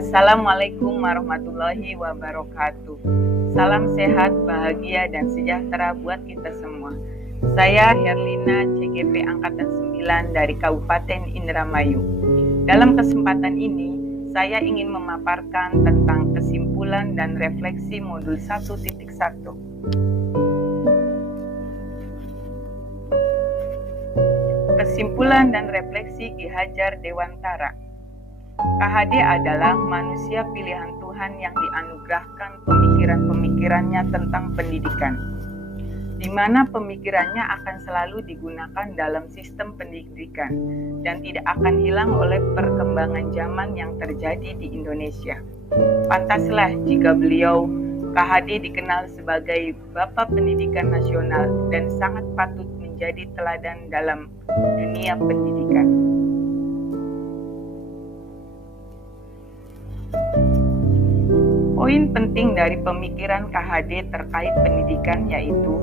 Assalamualaikum warahmatullahi wabarakatuh. Salam sehat, bahagia, dan sejahtera buat kita semua. Saya Herlina, CGP Angkatan 9 dari Kabupaten Indramayu. Dalam kesempatan ini, saya ingin memaparkan tentang kesimpulan dan refleksi modul 1.1. Kesimpulan dan refleksi Ki Hajar Dewantara. KHD adalah manusia pilihan Tuhan yang dianugerahkan pemikiran-pemikirannya tentang pendidikan, di mana pemikirannya akan selalu digunakan dalam sistem pendidikan dan tidak akan hilang oleh perkembangan zaman yang terjadi di Indonesia. Pantaslah jika beliau KHD dikenal sebagai Bapak Pendidikan Nasional dan sangat patut menjadi teladan dalam dunia pendidikan. Poin penting dari pemikiran KHD terkait pendidikan yaitu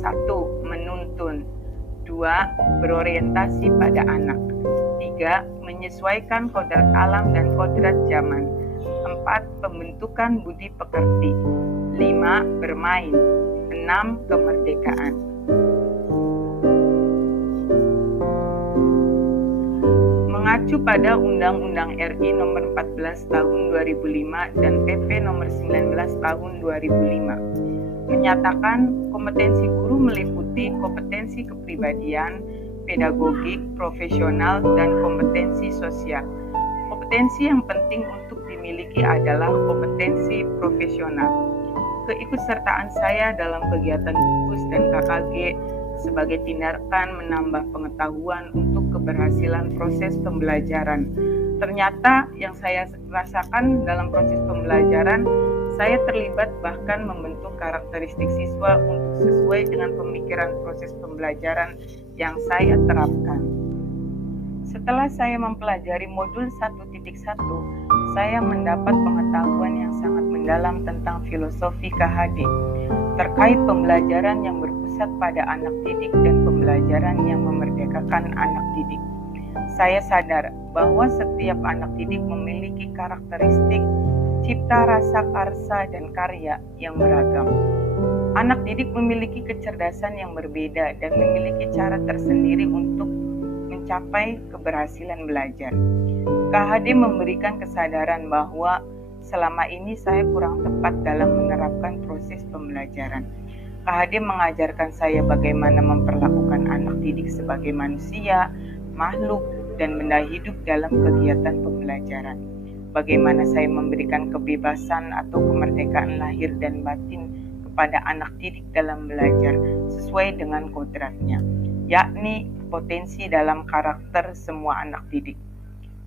1. Menuntun, 2. Berorientasi pada anak, 3. Menyesuaikan kodrat alam dan kodrat zaman, 4. Pembentukan budi pekerti, 5. Bermain, 6. Kemerdekaan. Mengacu pada Undang-Undang RI Nomor 14 Tahun 2005 dan PP Nomor 19 Tahun 2005 menyatakan kompetensi guru meliputi kompetensi kepribadian, pedagogik, profesional, dan kompetensi sosial. Kompetensi yang penting untuk dimiliki adalah kompetensi profesional. Keikutsertaan saya dalam kegiatan gugus dan KKG sebagai tindakan menambah pengetahuan untuk keberhasilan proses pembelajaran. Ternyata yang saya rasakan dalam proses pembelajaran, saya terlibat bahkan membentuk karakteristik siswa untuk sesuai dengan pemikiran proses pembelajaran yang saya terapkan. Setelah saya mempelajari modul 1.1, saya mendapat pengetahuan yang sangat mendalam tentang filosofi KHD terkait pembelajaran yang berpusat pada anak didik dan pembelajaran yang memerdekakan anak didik. Saya sadar bahwa setiap anak didik memiliki karakteristik cipta rasa karsa dan karya yang beragam. Anak didik memiliki kecerdasan yang berbeda dan memiliki cara tersendiri untuk mencapai keberhasilan belajar. KHD memberikan kesadaran bahwa selama ini saya kurang tepat dalam menerapkan proses pembelajaran. KHD mengajarkan saya bagaimana memperlakukan anak didik sebagai manusia, makhluk, dan benda hidup dalam kegiatan pembelajaran. Bagaimana saya memberikan kebebasan atau kemerdekaan lahir dan batin kepada anak didik dalam belajar sesuai dengan kodratnya, yakni potensi dalam karakter semua anak didik.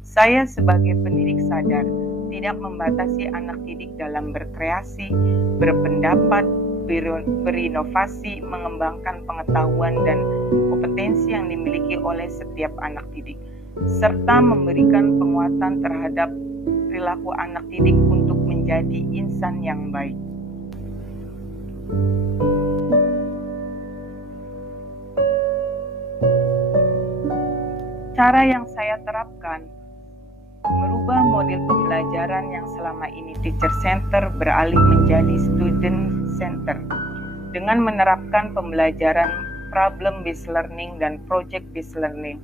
Saya sebagai pendidik sadar tidak membatasi anak didik dalam berkreasi, berpendapat, berinovasi, mengembangkan pengetahuan dan kompetensi yang dimiliki oleh setiap anak didik, serta memberikan penguatan terhadap perilaku anak didik untuk menjadi insan yang baik. Cara yang saya terapkan merubah model pembelajaran yang selama ini teacher center beralih menjadi student center dengan menerapkan pembelajaran problem based learning dan project based learning.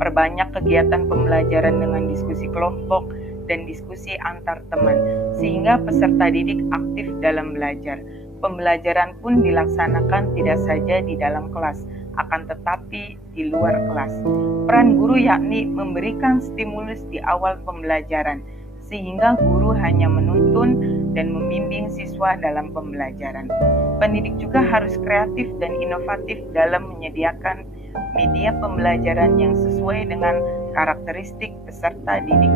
Perbanyak kegiatan pembelajaran dengan diskusi kelompok dan diskusi antar teman sehingga peserta didik aktif dalam belajar. Pembelajaran pun dilaksanakan tidak saja di dalam kelas, akan tetapi di luar kelas. Peran guru yakni memberikan stimulus di awal pembelajaran, sehingga guru hanya menuntun dan membimbing siswa dalam pembelajaran. Pendidik juga harus kreatif dan inovatif dalam menyediakan media pembelajaran yang sesuai dengan karakteristik peserta didik.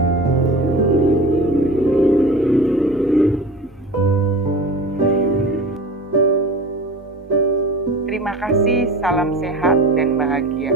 Terima kasih, salam sehat dan bahagia.